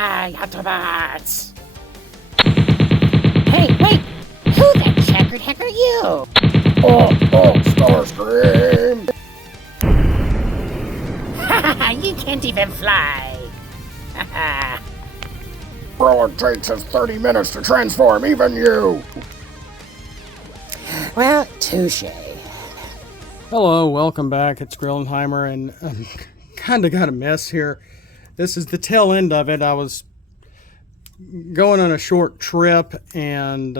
Hi, Autobots! Hey, wait! Who the checkered heck are you? Oh, Starscream! You can't even fly! Bro, it takes us 30 minutes to transform, even you! Well, touche. Hello, welcome back. It's Grillenheimer, and I'm kind of got a mess here. This is the tail end of it. I was going on a short trip, and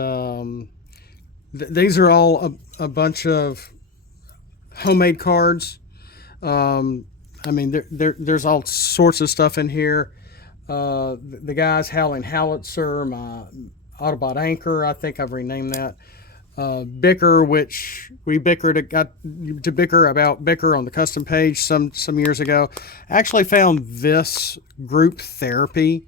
these are all a bunch of homemade cards. I mean, there's all sorts of stuff in here. The guy's Howling Howitzer, my Autobot Anchor, I think I've renamed that. Bicker, which we got to bicker about Bicker on the custom page some years ago. I actually found this group therapy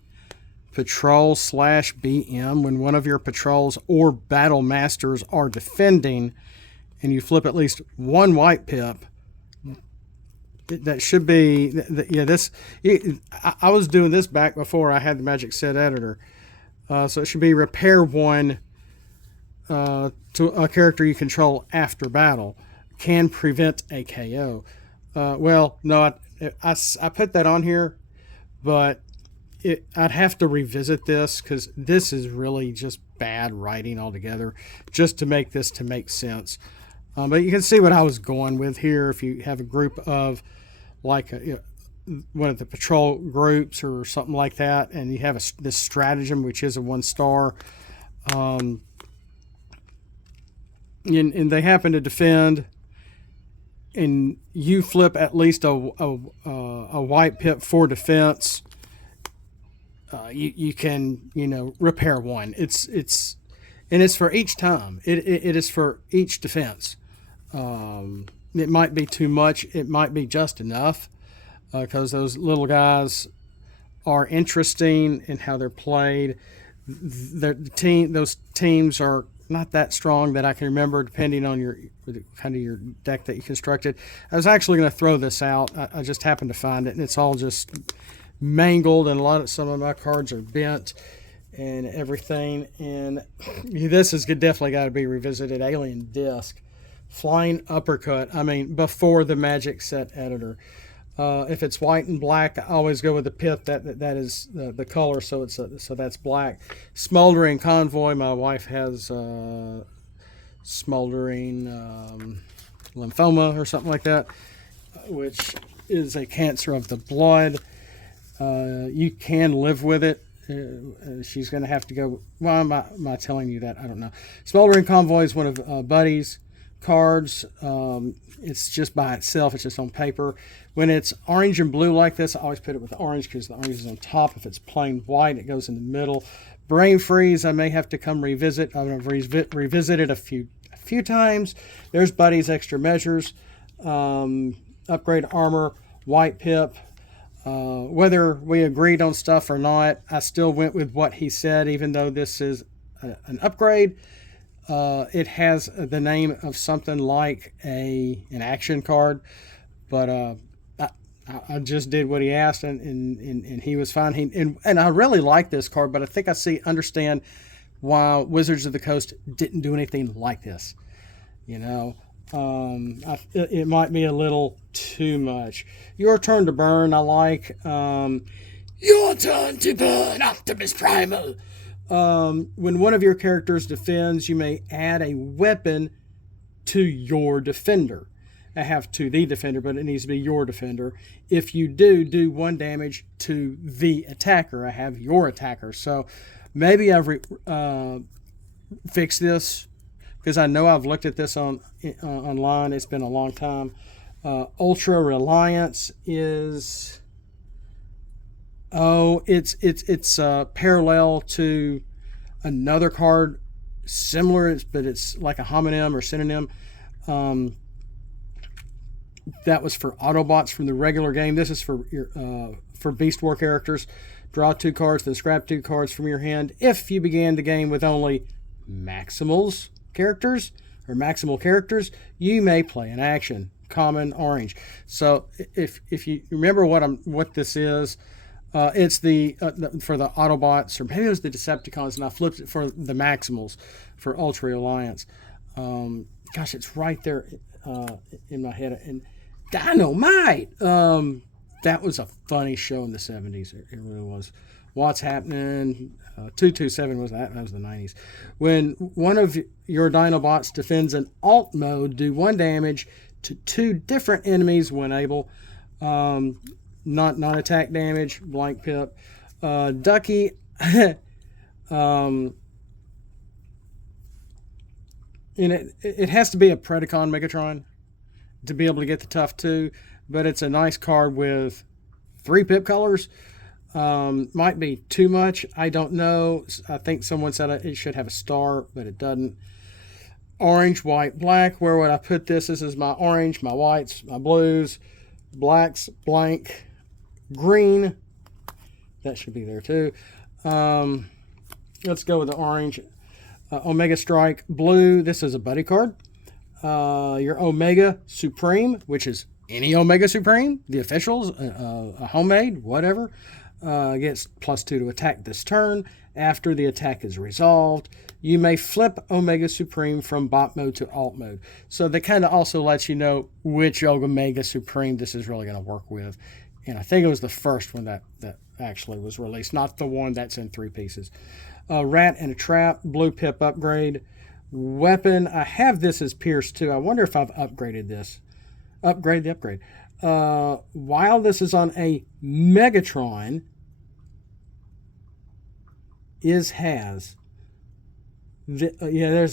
patrol /BM when one of your patrols or battle masters are defending and you flip at least one white pip. That should be, I was doing this back before I had the Magic Set Editor. So it should be repair one to a character you control after battle. Can prevent a KO. Well, no, I put that on here, but I'd have to revisit this because this is really just bad writing altogether just to make this to make sense. But you can see what I was going with here. If you have a group of like one of the patrol groups or something like that, and you have this stratagem, which is a 1-star, and they happen to defend, and you flip at least a white pip for defense, you can repair one. It's for each time. It is for each defense. It might be too much. It might be just enough because those little guys are interesting in how they're played. Those teams are not that strong that I can remember, depending on your deck that you constructed. I was actually going to throw this out. I just happened to find it, and it's all just mangled, and some of my cards are bent and everything. And this has definitely got to be revisited. Alien Disc. Flying Uppercut. I mean, before the Magic Set Editor. If it's white and black, I always go with the pip. That is the color, so that's black. Smoldering Convoy. My wife has smoldering lymphoma or something like that, which is a cancer of the blood. You can live with it. She's going to have to go. Why am I telling you that? I don't know. Smoldering Convoy is one of Buddy's cards. It's just by itself. It's just on paper. When it's orange and blue like this, I always put it with orange because the orange is on top. If it's plain white, it goes in the middle. Brain Freeze, I may have to come revisit. I've revisited a few times. There's Buddy's Extra Measures. Upgrade Armor, white pip. Whether we agreed on stuff or not, I still went with what he said, even though this is an upgrade. It has the name of something like an action card, but I just did what he asked, and he was fine. And I really like this card, but I think understand why Wizards of the Coast didn't do anything like this. It might be a little too much. Your Turn to Burn, I like. Your Turn to Burn, Optimus Primal. When one of your characters defends, you may add a weapon to your defender. I have to the defender, but it needs to be your defender. If you do 1 damage to the attacker. I have your attacker. So maybe I've fixed this because I know I've looked at this online. It's been a long time. Ultra Reliance is... it's parallel to another card similar, but it's like a homonym or synonym. That was for Autobots from the regular game. This is for Beast War characters. Draw 2 cards, then scrap 2 cards from your hand. If you began the game with only Maximal characters, you may play an action. Common orange. So if you remember what this is, It's for the Autobots, or maybe it was the Decepticons, and I flipped it for the Maximals for Ultra Alliance. Gosh, it's right there in my head. And Dynamite! That was a funny show in the 70s. It really was. What's Happening? 227 was that. That was the 90s. When one of your Dinobots defends an alt mode, do 1 damage to 2 different enemies when able. Not attack damage, blank pip. Ducky, and it has to be a Predacon Megatron to be able to get the tough 2, but it's a nice card with 3 pip colors. Might be too much, I don't know. I think someone said it should have a star, but it doesn't. Orange, white, black. Where would I put this? This is my orange, my whites, my blues, blacks, blank, green. That should be there too. Let's go with the orange. Omega Strike, blue. This is a buddy card. Your Omega Supreme, which is any Omega Supreme, the officials, a homemade, whatever, gets +2 to attack this turn. After the attack is resolved, you may flip Omega Supreme from bot mode to alt mode. So that kind of also lets you know which Omega Supreme this is really going to work with. And I think it was the first one that actually was released, not the one that's in 3 pieces. Rat and a Trap, blue pip upgrade. Weapon, I have this as Pierce 2. I wonder if I've upgraded this. Upgrade the upgrade. While this is on a Megatron, there's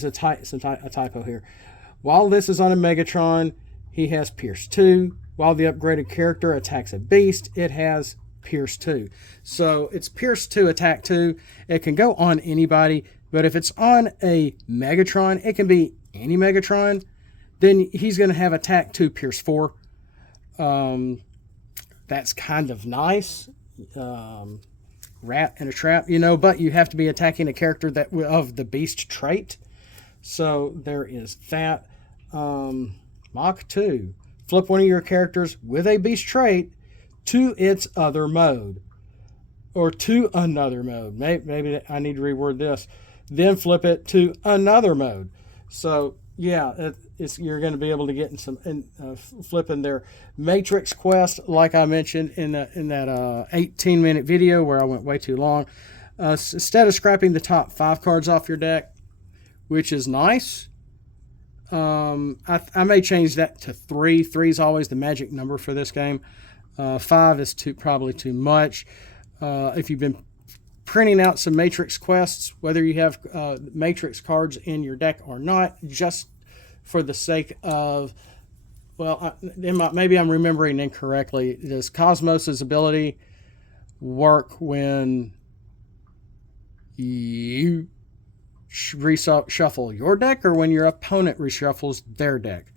a typo here. While this is on a Megatron, he has Pierce 2. While the upgraded character attacks a beast, it has Pierce 2. So it's Pierce 2, attack 2. It can go on anybody, but if it's on a Megatron, it can be any Megatron, then he's going to have attack 2, Pierce 4. That's kind of nice. Rat and a Trap, but you have to be attacking a character that of the beast trait. So there is that. Mach 2. Flip one of your characters with a beast trait to its other mode. Or to another mode. Maybe I need to reword this. Then flip it to another mode. So, yeah, you're going to be able to get in some flipping their Matrix quest, like I mentioned in that 18-minute video where I went way too long. Instead of scrapping the top 5 cards off your deck, which is nice, I may change that to 3. 3 is always the magic number for this game. 5 is probably too much. If you've been printing out some Matrix quests, whether you have Matrix cards in your deck or not, just for the sake of, maybe I'm remembering incorrectly. Does Cosmos' ability work when you reshuffle your deck or when your opponent reshuffles their deck?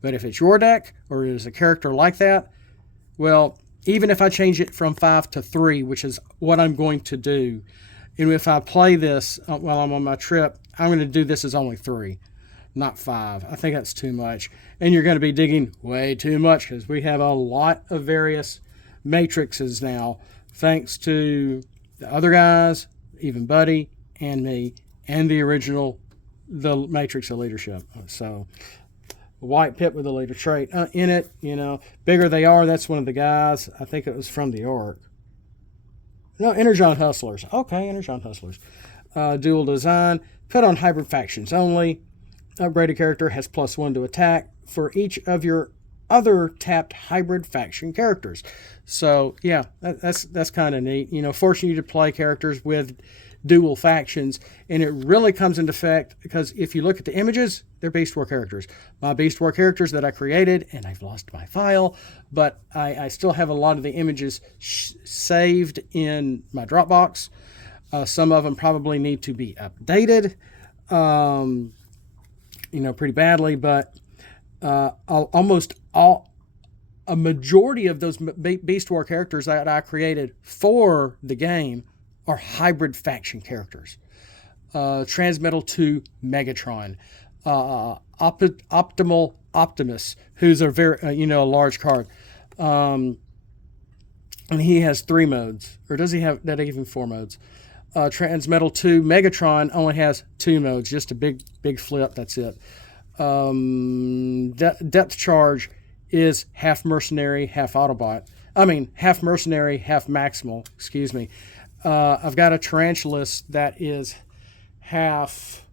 But if it's your deck or it is a character like that, well, even if I change it from 5 to 3, which is what I'm going to do, and if I play this while I'm on my trip, I'm going to do this as only 3, not 5. I think that's too much. And you're going to be digging way too much because we have a lot of various matrices now, thanks to the other guys, even Buddy and me, and the original, the Matrix of Leadership. So white pip with a leader trait in it, bigger they are. That's one of the guys. I think it was from the arc. No, Energon Hustlers. Okay, Energon Hustlers. Dual design. Put on hybrid factions only. Upgraded character has +1 to attack for each of your other tapped hybrid faction characters. So yeah, that's kind of neat. Forcing you to play characters with dual factions, and it really comes into effect because if you look at the images, they're Beast War characters. My Beast War characters that I created, and I've lost my file, but I still have a lot of the images saved in my Dropbox. Some of them probably need to be updated, pretty badly, but a majority of those Beast War characters that I created for the game are hybrid faction characters. Transmetal to Megatron, Optimal Optimus, who's a very a large card. and he has 3 modes. Or does he have that even 4 modes? Transmetal 2 Megatron only has 2 modes, just a big flip, that's it. Depth Charge is half mercenary, half Autobot. I mean, half mercenary, half maximal, excuse me. I've got a Tarantulas that is half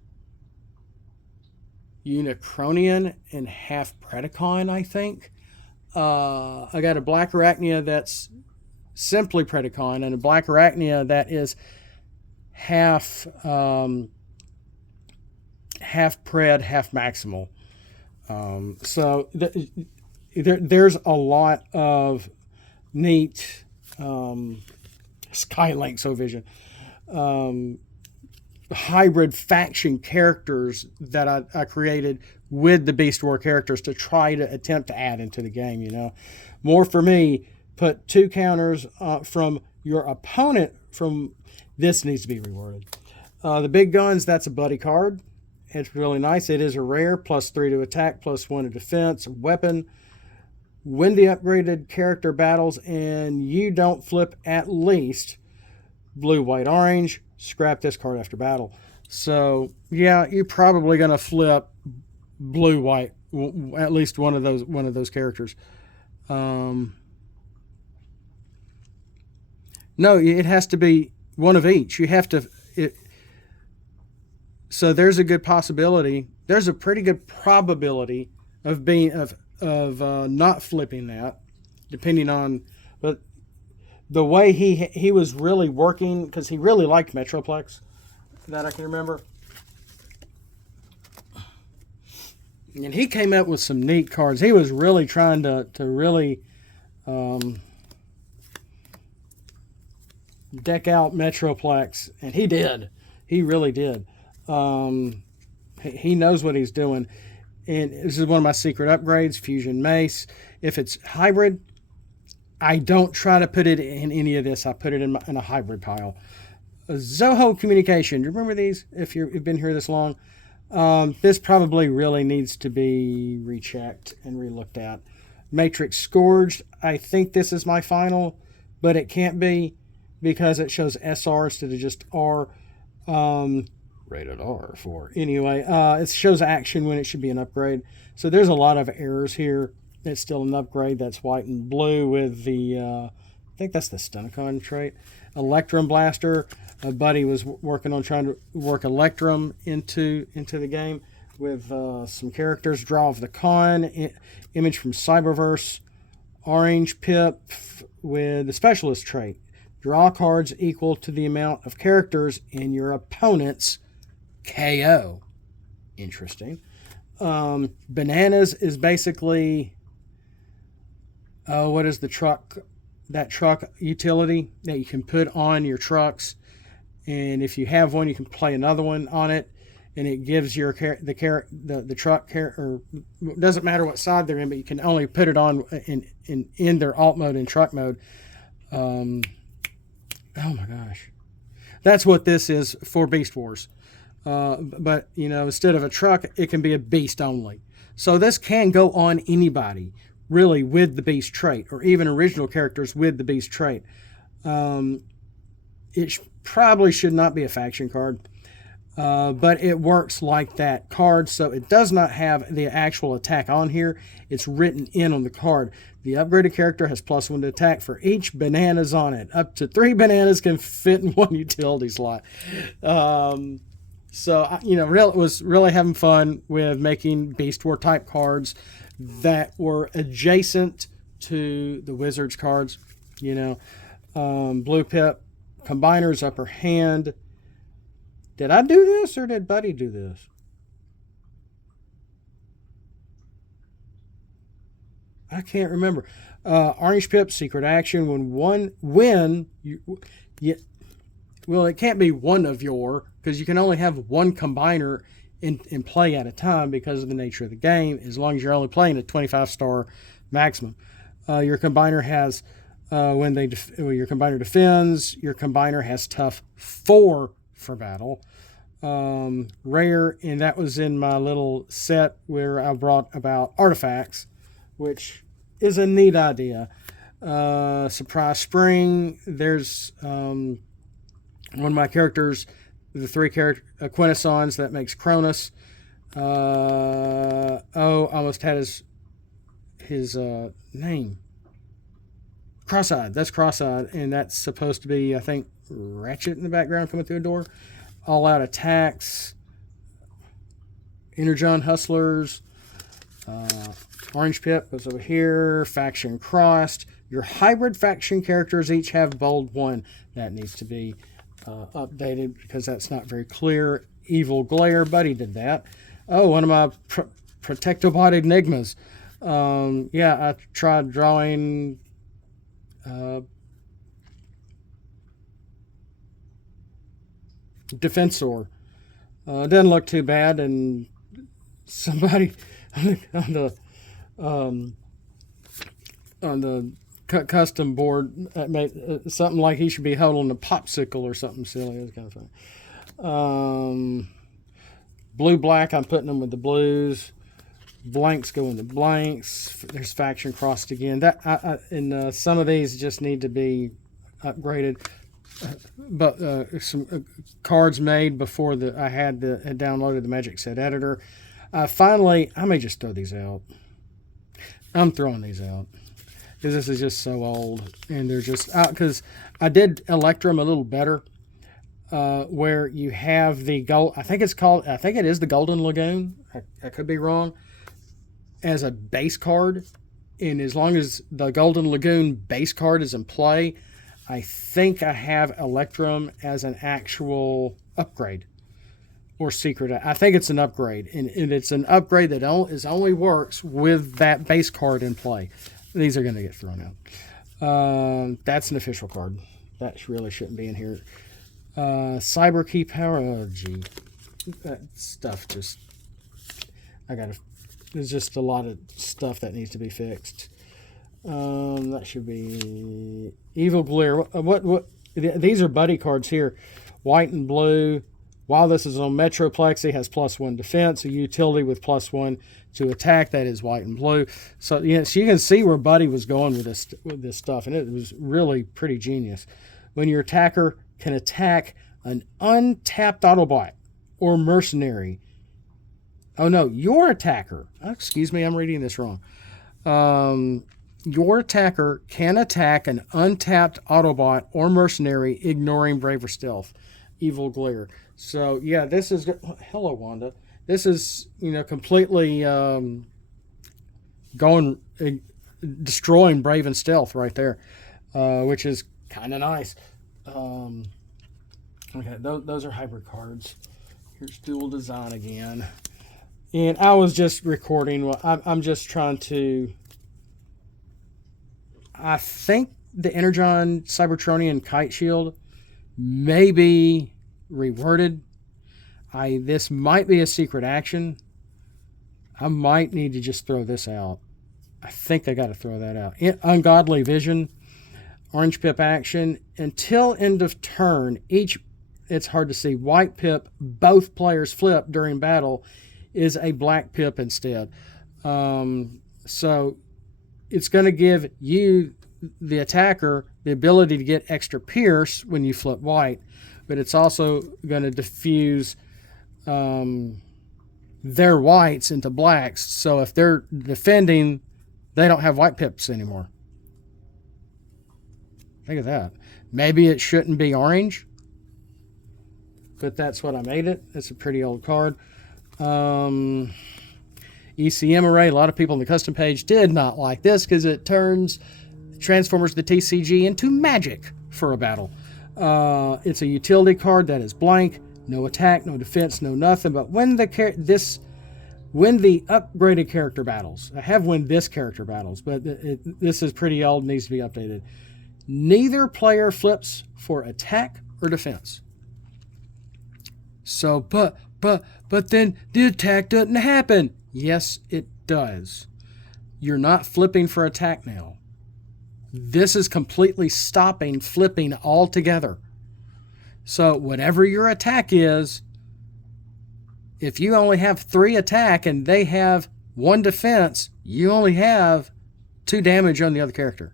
Unicronian and half Predacon, I think. I got a Black Arachnia that's simply Predacon, and a Black Arachnia that is half Pred, half Maximal. So there's a lot of neat Skylink So Vision hybrid faction characters that I created with the Beast War characters to try to attempt to add into the game. More for me, put 2 counters from your opponent. From this needs to be reworded. The big guns, that's a buddy card. It's really nice. It is a rare, +3 to attack, +1 to defense, weapon. Win the upgraded character battles, and you don't flip at least blue, white, orange. Scrap this card after battle. So yeah, you're probably going to flip blue, white, at least one of those characters. No, it has to be one of each. You have to. So there's a good possibility. There's a pretty good probability of not flipping that, depending on. But the way he was really working, because he really liked Metroplex, that I can remember. And he came up with some neat cards. He was really trying to really deck out Metroplex, and he did. He really did. He knows what he's doing. And this is one of my secret upgrades, Fusion Mace. If it's hybrid, I don't try to put it in any of this. I put it in a hybrid pile. Zoho Communication. Do you remember these? If you've been here this long, this probably really needs to be rechecked and relooked at. Matrix Scourged. I think this is my final, but it can't be because it shows SR instead of just R. Rated R for. Anyway, it shows action when it should be an upgrade. So there's a lot of errors here. It's still an upgrade. That's white and blue with the, I think that's the Stunnicon trait. Electrum Blaster. A buddy was working on trying to work Electrum into the game with some characters. Draw of the Con. Image from Cyberverse. Orange Pip with the Specialist trait. Draw cards equal to the amount of characters in your opponent's KO. Interesting. Bananas is basically, what is the truck? That truck utility that you can put on your trucks, and if you have one, you can play another one on it, and it gives your the truck or it doesn't matter what side they're in, but you can only put it on in their alt mode and truck mode. Oh my gosh, that's what this is for Beast Wars. But instead of a truck, it can be a beast only. So this can go on anybody, really, with the beast trait, or even original characters with the beast trait. It probably should not be a faction card, but it works like that card. So it does not have the actual attack on here. It's written in on the card. The upgraded character has +1 to attack for each bananas on it. Up to 3 bananas can fit in one utility slot. So, was really having fun with making Beast War type cards that were adjacent to the Wizards cards. Blue Pip, Combiner's Upper Hand. Did I do this or did Buddy do this? I can't remember. Orange Pip, Secret Action. It can't be one of your, because you can only have one combiner in play at a time because of the nature of the game, as long as you're only playing a 25-star maximum. Your combiner has, your combiner defends, your combiner has tough 4 for battle. Rare, and that was in my little set where I brought about artifacts, which is a neat idea. Surprise Spring. There's one of my characters, the three character Quintessons that makes Cronus. Almost had his name. Cross-eyed. That's cross-eyed, and that's supposed to be, I think, Ratchet in the background coming through a door. All-out attacks. Energon Hustlers. Orange Pip goes over here. Faction Crossed. Your hybrid faction characters each have bold 1. That needs to be updated because that's not very clear. Evil Glare. Buddy did that. Oh, one of my Protectobot Enigmas. I tried drawing Defensor. Doesn't look too bad, and somebody on the custom board made something like he should be holding a popsicle or something silly. That kind of thing. Blue black, I'm putting them with the blues. Blanks go into blanks. There's faction crossed again. And some of these just need to be upgraded. But some cards made before I had downloaded the Magic Set Editor. Finally, I may just throw these out. I'm throwing these out because this is just so old, and they're just out. Because I did Electrum a little better, where you have the gold. I think it is the Golden Lagoon. I could be wrong. As a base card, and as long as the Golden Lagoon base card is in play, I think I have Electrum as an actual upgrade or secret. I think it's an upgrade, and it's an upgrade that only works with that base card in play. These are going to get thrown out. That's an official card. That really shouldn't be in here. Cyber Key Power. Oh, gee. That stuff just... There's just a lot of stuff that needs to be fixed. That should be Evil Glare. What? These are buddy cards here. White and blue. While this is on Metroplex, it has +1 defense. A utility with +1 to attack. That is white and blue. So yes, you can see where Buddy was going with this stuff, and it was really pretty genius. When your attacker can attack an untapped Autobot or mercenary. Oh no, your attacker. Excuse me, I'm reading this wrong. Your attacker can attack an untapped Autobot or mercenary, ignoring Brave or Stealth. Evil Glare. So yeah, this is... Hello, Wanda. This is, completely destroying Brave and Stealth right there, which is kind of nice. Okay, those are hybrid cards. Here's Dual Design again. And I was just recording. I'm just trying to... I think the Energon Cybertronian Kite Shield may be reworded. This might be a secret action. I might need to just throw this out. I think I got to throw that out. Ungodly Vision, Orange Pip action. Until end of turn, it's hard to see, white pip, both players flip during battle, is a black pip instead. So it's going to give you, the attacker, the ability to get extra pierce when you flip white, but it's also going to diffuse their whites into blacks. So if they're defending, they don't have white pips anymore. Think of that. Maybe it shouldn't be orange, but that's what I made it. It's a pretty old card. ECM array. A lot of people on the custom page did not like this because it transforms the TCG into magic for a battle. It's a utility card that is blank, no attack, no defense, no nothing. But when the upgraded character battles, I have when this character battles, but this is pretty old, needs to be updated. Neither player flips for attack or defense. So, but then the attack doesn't happen. Yes, it does. You're not flipping for attack now. This is completely stopping flipping altogether. So whatever your attack is, if you only have 3 attack and they have 1 defense, you only have 2 damage on the other character.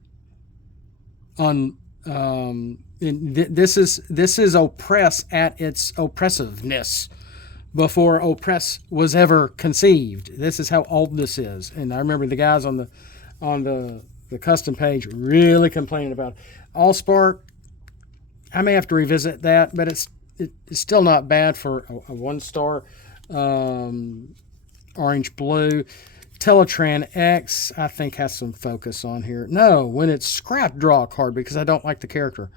on this is oppress at its oppressiveness before oppress was ever conceived. This is how old this is. And I remember the guys on the custom page really complaining about it. Allspark. I may have to revisit that, but it's still not bad for a 1-star. Orange blue. Teletran X, I think, has some focus on here. No, when it's scrap, draw a card because I don't like the character.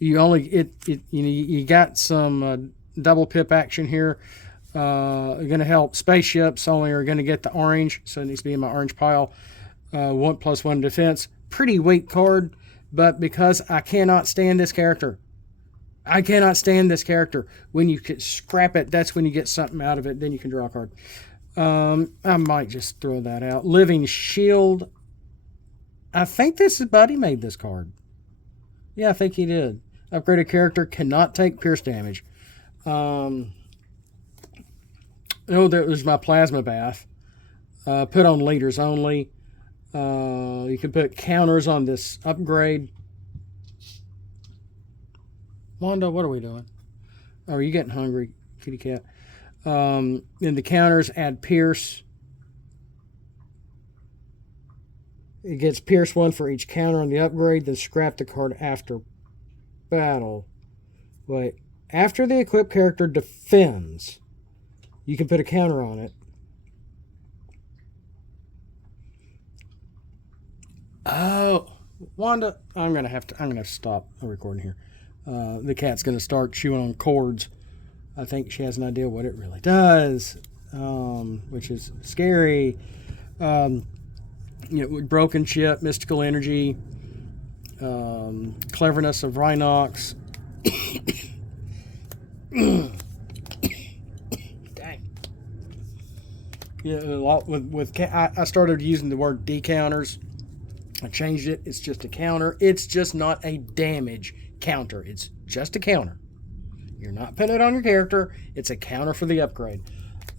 You got some double pip action here. Going to help spaceships. Only are going to get the orange, so it needs to be in my orange pile. 1+1 defense. Pretty weak card, but because I cannot stand this character. When you can scrap it, that's when you get something out of it. Then you can draw a card. I might just throw that out. Living Shield. I think Buddy made this card. Yeah, I think he did. Upgraded character cannot take pierce damage. There was my plasma bath. Put on leaders only. You can put counters on this upgrade. Wanda, what are we doing? Oh, are you getting hungry, kitty cat? In the counters, add Pierce. It gets Pierce 1 for each counter on the upgrade, then scrap the card after battle. Wait, after the equipped character defends, you can put a counter on it. Oh, Wanda, I'm gonna have to stop recording here. The cat's gonna start chewing on cords. I think she has an idea what it really does, which is scary. Broken chip, mystical energy, cleverness of Rhinox. Dang. Yeah, a lot I started using the word decounters. I changed it. It's just a counter. It's just not a damage counter. It's just a counter. You're not putting it on your character. It's a counter for the upgrade.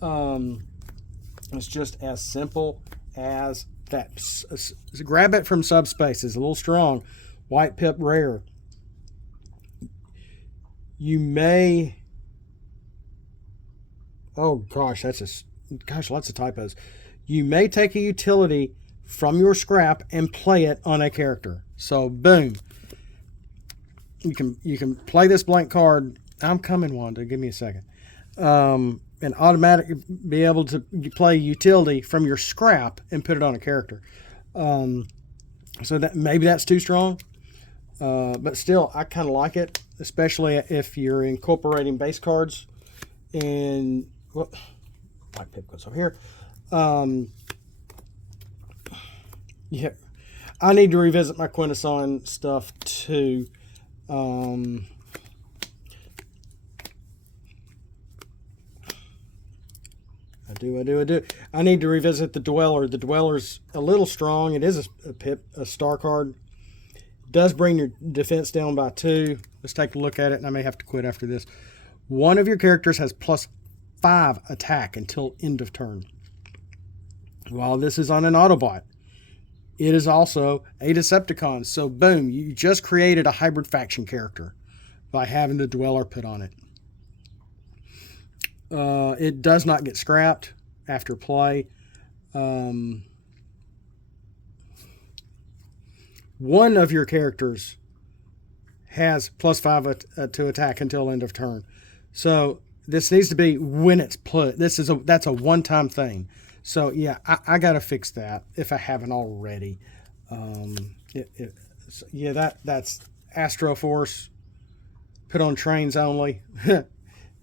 It's just as simple as that. Grab it from subspace. It's a little strong. White pip rare. You may... Oh, gosh, lots of typos. You may take a utility from your scrap and play it on a character. So, boom. You can play this blank card. I'm coming, Wanda. Give me a second. And automatically be able to play utility from your scrap and put it on a character. So that maybe that's too strong. But still, I kind of like it, especially if you're incorporating base cards. And well, white pip goes over here. Yeah, I need to revisit my Quintesson stuff too. I do. I need to revisit the Dweller. The Dweller's a little strong. It is a star card. It does bring your defense down by 2. Let's take a look at it, and I may have to quit after this. One of your characters has +5 attack until end of turn. While this is on an Autobot, it is also a Decepticon. So, boom, you just created a hybrid faction character by having the Dweller put on it. It does not get scrapped after play. One of your characters has +5 to attack until end of turn. So this needs to be when it's put. That's a one-time thing. So yeah, I got to fix that if I haven't already. That's Astro Force. Put on trains only.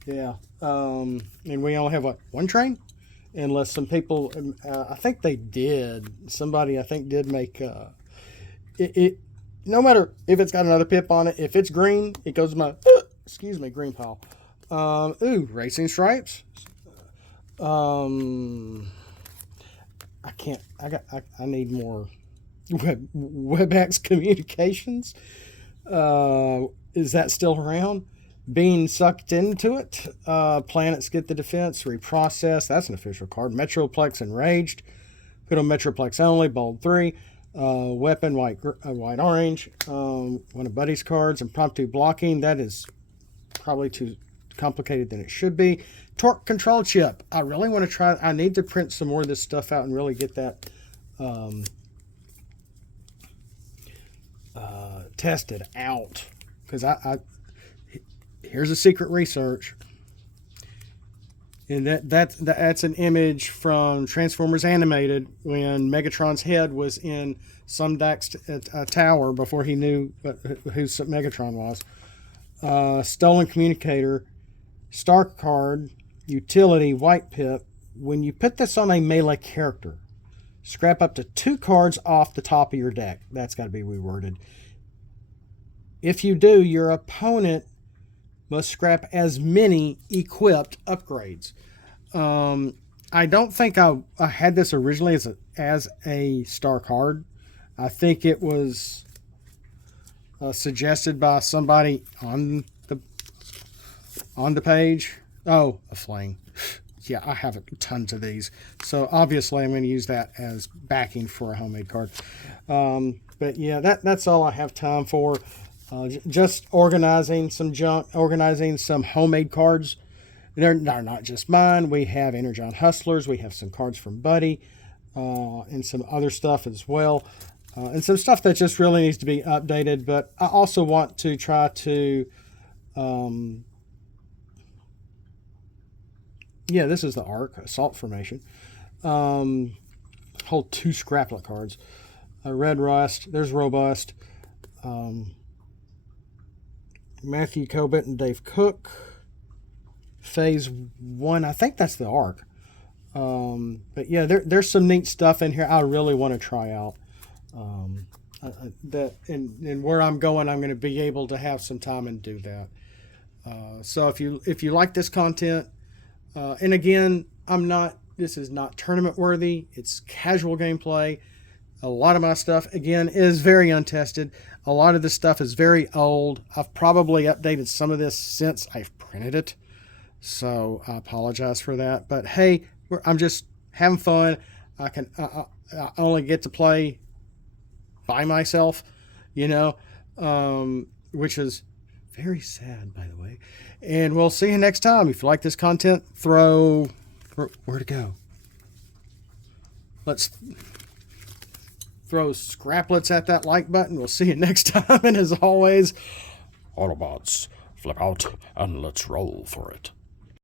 Yeah. And we only have one train, unless some people. I think they did. Somebody I think did make it. No matter if it's got another pip on it, if it's green, it goes to my green pile. Racing Stripes. I can't. I need more WebEx communications. Is that still around? Being sucked into it. Planets get the defense. Reprocess. That's an official card. Metroplex Enraged. Put on Metroplex only. Bold 3. Weapon, white orange. One of Buddy's cards, impromptu blocking. That is probably too complicated than it should be. Torque control chip. I really want to try. I need to print some more of this stuff out and really get that tested out. Because here's a secret research. And that's an image from Transformers Animated when Megatron's head was in Sumdax's tower before he knew who Megatron was. Stolen communicator, star card, utility, white pip. When you put this on a melee character, scrap up to 2 cards off the top of your deck. That's got to be reworded. If you do, your opponent must scrap as many equipped upgrades. I don't think I had this originally as a star card. I think it was suggested by somebody on the page. Oh, a fling. Yeah, I have tons of these. So obviously I'm going to use that as backing for a homemade card. But yeah, that's all I have time for. Just organizing some junk, organizing some homemade cards. They're not just mine. We have Energon Hustlers. We have some cards from Buddy and some other stuff as well. And some stuff that just really needs to be updated. But I also want to try to... yeah, this is the Arc, Assault Formation. Hold 2 Scraplet cards. Red Rust. There's Robust. Matthew Kobit and Dave Cook. Phase 1. I think that's the Arc. But yeah, there's some neat stuff in here I really want to try out. And where I'm going, I'm going to be able to have some time and do that. So if you like this content, and again, this is not tournament worthy. It's casual gameplay. A lot of my stuff, again, is very untested. A lot of this stuff is very old. I've probably updated some of this since I've printed it. So I apologize for that. But hey, I'm just having fun. I only get to play by myself, which is very sad, by the way. And we'll see you next time. If you like this content, where to go? Let's throw scraplets at that like button. We'll see you next time. And as always, Autobots, flip out and let's roll for it.